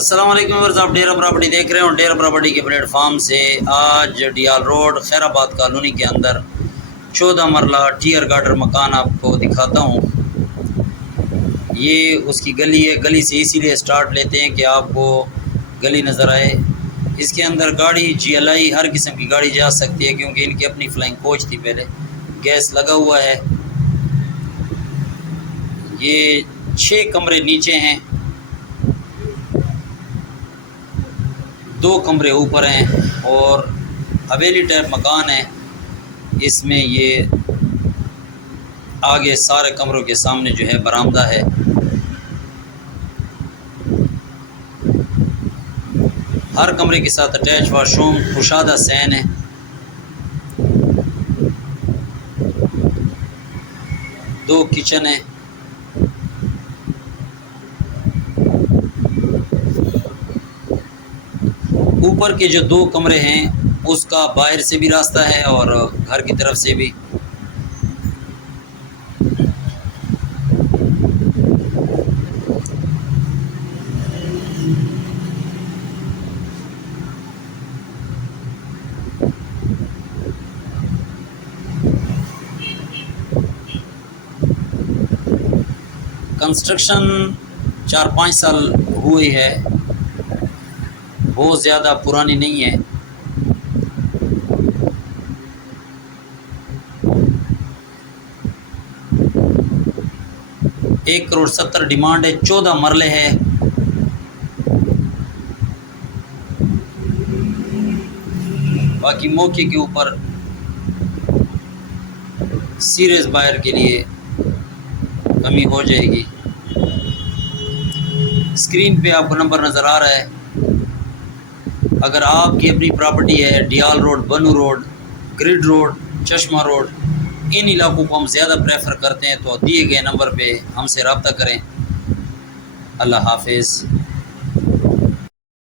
अस्सलाम वालेकुम व्यूअर्स, आप डेरा प्रॉपर्टी देख रहे हो। डेरा प्रॉपर्टी के प्लेटफॉर्म से आज डियाल रोड खैराबाद कॉलोनी के अंदर 14 मरला टीयर गार्डर मकान आपको दिखाता हूँ। ये उसकी गली है। गली से इसीलिए स्टार्ट लेते हैं कि आपको गली नज़र आए। इसके अंदर गाड़ी GLI हर किस्म की गाड़ी जा सकती है क्योंकि इनकी अपनी फ्लाइंग कोच थी। पहले गैस लगा हुआ है। ये 6 कमरे नीचे हैं, 2 कमरे ऊपर हैं और हवेली टाइप मकान है। इसमें ये आगे सारे कमरों के सामने जो है बरामदा है। हर कमरे के साथ अटैच वाशरूम, कुशादा सैन है। दो किचन है। ऊपर के जो 2 कमरे हैं उसका बाहर से भी रास्ता है और घर की तरफ से भी। कंस्ट्रक्शन 4-5 साल हुई है, बहुत ज़्यादा पुरानी नहीं है। ₹1,70,00,000 डिमांड है। 14 मरले है। बाकी मौके के ऊपर सीरियस बायर के लिए कमी हो जाएगी। स्क्रीन पे आपको नंबर नज़र आ रहा है। अगर आपकी अपनी प्रॉपर्टी है डियाल रोड, बनू रोड, ग्रिड रोड, चश्मा रोड, इन इलाकों को हम ज़्यादा प्रेफर करते हैं, तो दिए गए नंबर पे हमसे रब्ता करें। अल्लाह हाफिज़।